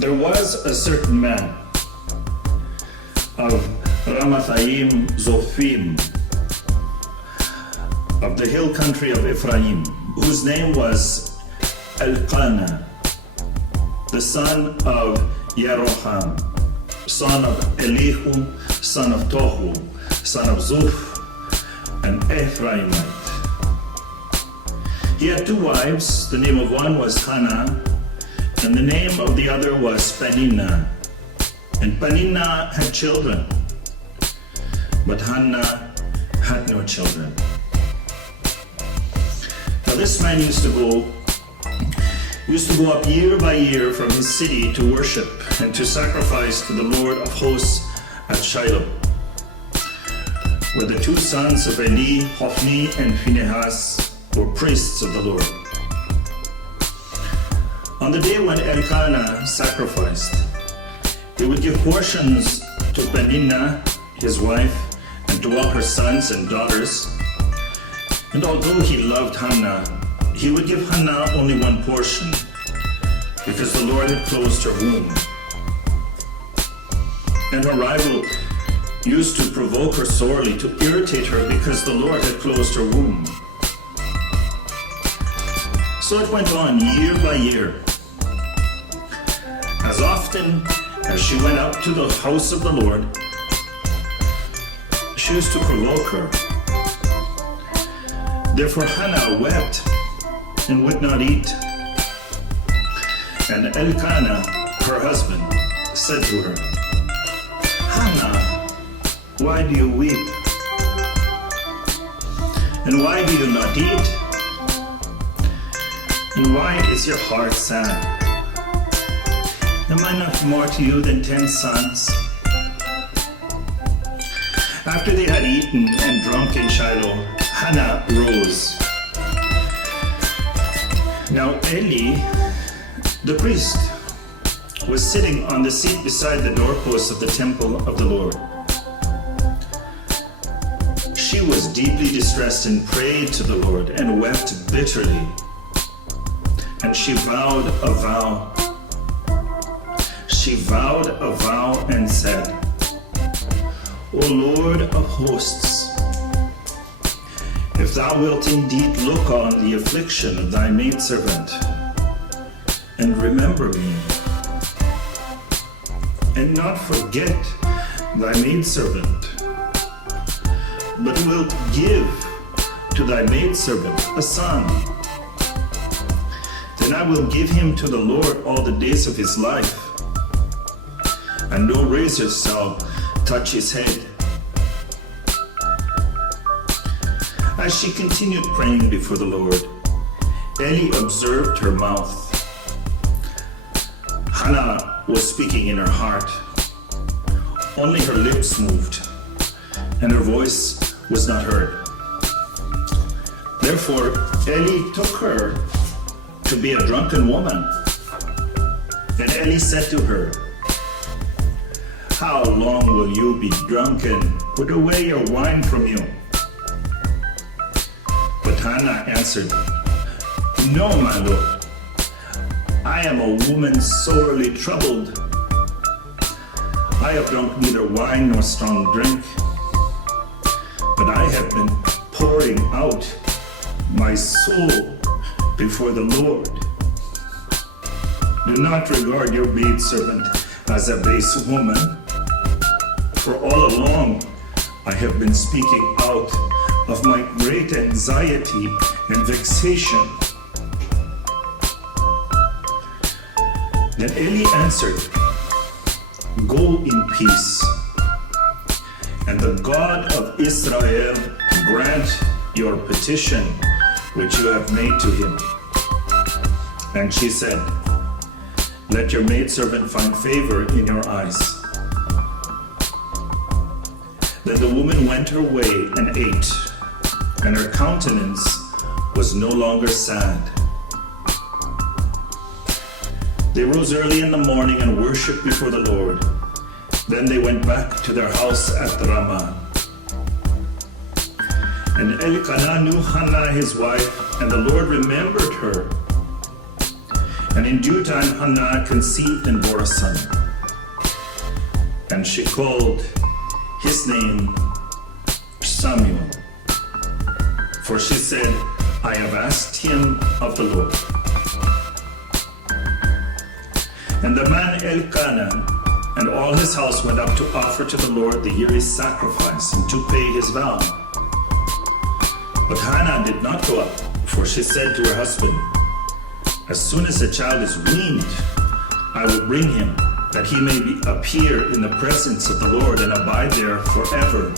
There was a certain man of Ramathaim Zophim, of the hill country of Ephraim, whose name was Elkanah, the son of Yeroham, son of Elihu, son of Tohu, son of Zuph, an Ephraimite. He had 2 wives. The name of one was Hannah, and the name of the other was Peninnah. And Peninnah had children, but Hannah had no children. Now this man used to go up year by year from his city to worship and to sacrifice to the Lord of hosts at Shiloh, where the 2 sons of Eli, Hophni and Phinehas, were priests of the Lord. On the day when Elkanah sacrificed, he would give portions to Peninnah, his wife, and to all her sons and daughters. And although he loved Hannah, he would give Hannah only 1 portion, because the Lord had closed her womb. And her rival used to provoke her sorely, to irritate her, because the Lord had closed her womb. So it went on year by year. As often as she went up to the house of the Lord, she used to provoke her. Therefore Hannah wept and would not eat. And Elkanah, her husband, said to her, "Hannah, why do you weep? And why do you not eat? And why is your heart sad? Am I not more to you than 10 sons?" After they had eaten and drunk in Shiloh, Hannah rose. Now Eli, the priest, was sitting on the seat beside the doorpost of the temple of the Lord. She was deeply distressed and prayed to the Lord and wept bitterly. And she vowed a vow. She vowed a vow and said, "O Lord of hosts, if thou wilt indeed look on the affliction of thy maidservant, and remember me, and not forget thy maidservant, but wilt give to thy maidservant a son, then I will give him to the Lord all the days of his life, and no razor shall touch his head." As she continued praying before the Lord, Eli observed her mouth. Hannah was speaking in her heart. Only her lips moved, and her voice was not heard. Therefore, Eli took her to be a drunken woman. And Eli said to her, "How long will you be drunken? Put away your wine from you." But Hannah answered, "No, my lord. I am a woman sorely troubled. I have drunk neither wine nor strong drink, but I have been pouring out my soul before the Lord. Do not regard your maidservant as a base woman, for all along I have been speaking out of my great anxiety and vexation." Then Eli answered, "Go in peace, and the God of Israel grant your petition which you have made to him." And she said, "Let your maidservant find favor in your eyes." Then the woman went her way and ate, and her countenance was no longer sad. They rose early in the morning and worshipped before the Lord. Then they went back to their house at Ramah. And Elkanah knew Hannah his wife, and the Lord remembered her. And in due time Hannah conceived and bore a son. And she called his name Samuel. For she said, I have asked him of the Lord. And the man Elkanah and all his house went up to offer to the Lord the yearly sacrifice and to pay his vow. But Hannah did not go up, for she said to her husband, as soon as the child is weaned, I will bring him, that he may appear in the presence of the Lord and abide there forever.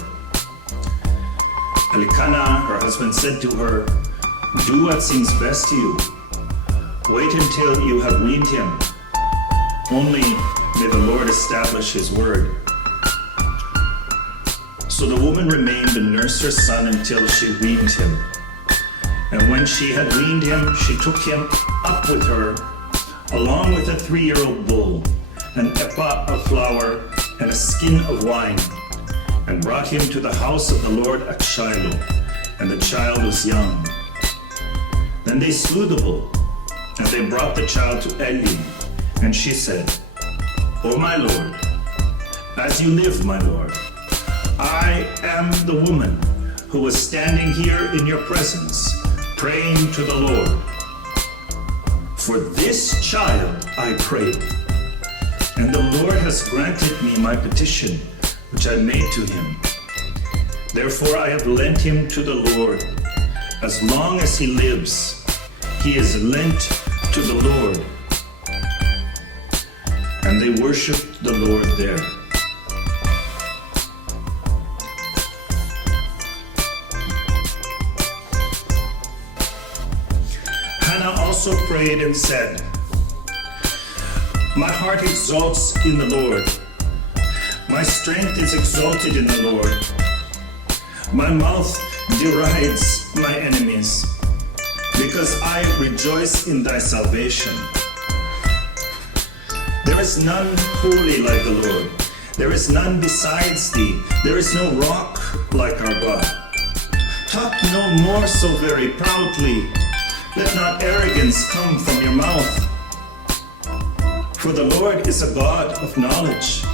Elkanah, her husband, said to her, do what seems best to you. Wait until you have weaned him. Only may the Lord establish his word. So the woman remained and nursed her son until she weaned him. And when she had weaned him, she took him up with her, along with a 3-year-old bull, an ephah of flour, and a skin of wine, and brought him to the house of the Lord at Shiloh, and the child was young. Then they slew the bull, and they brought the child to Eli. And she said, O my Lord, as you live, my Lord, I am the woman who was standing here in your presence, praying to the Lord. For this child I prayed, and the Lord has granted me my petition, which I made to him. Therefore I have lent him to the Lord. As long as he lives, he is lent to the Lord. And they worshiped the Lord there. Hannah also prayed and said, my heart exalts in the Lord. My strength is exalted in the Lord. My mouth derides my enemies, because I rejoice in thy salvation. There is none holy like the Lord. There is none besides thee. There is no rock like our God. Talk no more so very proudly. Let not arrogance come from your mouth. For the Lord is a God of knowledge,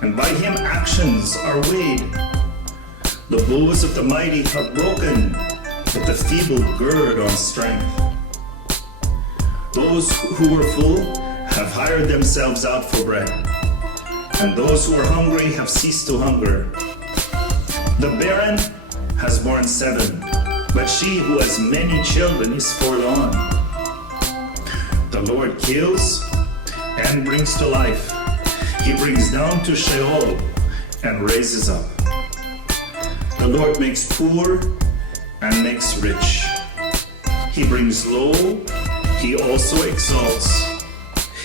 and by him actions are weighed. The bows of the mighty are broken, but the feeble gird on strength. Those who were full have hired themselves out for bread, and those who are hungry have ceased to hunger. The barren has borne 7, but she who has many children is forlorn. The Lord kills and brings to life. He brings down to Sheol and raises up. The Lord makes poor and makes rich. He brings low, he also exalts.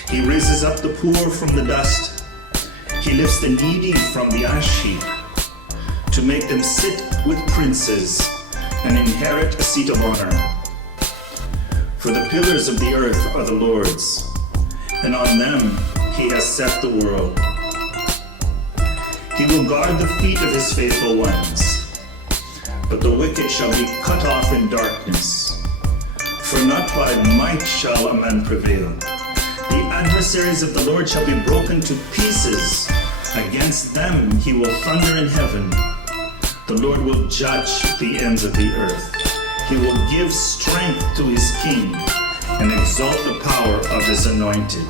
He raises up the poor from the dust. He lifts the needy from the ash heap, to make them sit with princes and inherit a seat of honor. For the pillars of the earth are the Lord's, and on them he has set the world. He will guard the feet of his faithful ones, but the wicked shall be cut off in darkness. For not by might shall a man prevail. The adversaries of the Lord shall be broken to pieces. Against them he will thunder in heaven. The Lord will judge the ends of the earth. He will give strength to his king and exalt the power of his anointed.